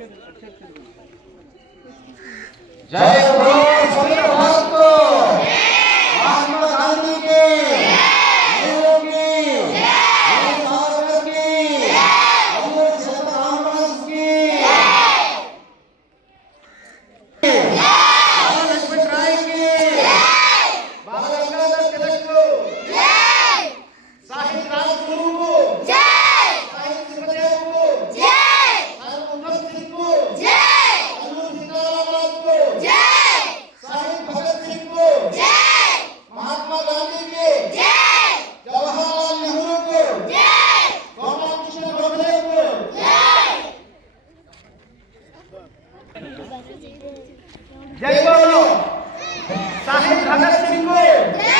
जय জয় বলো সাহেব ভগৎ সিং জয়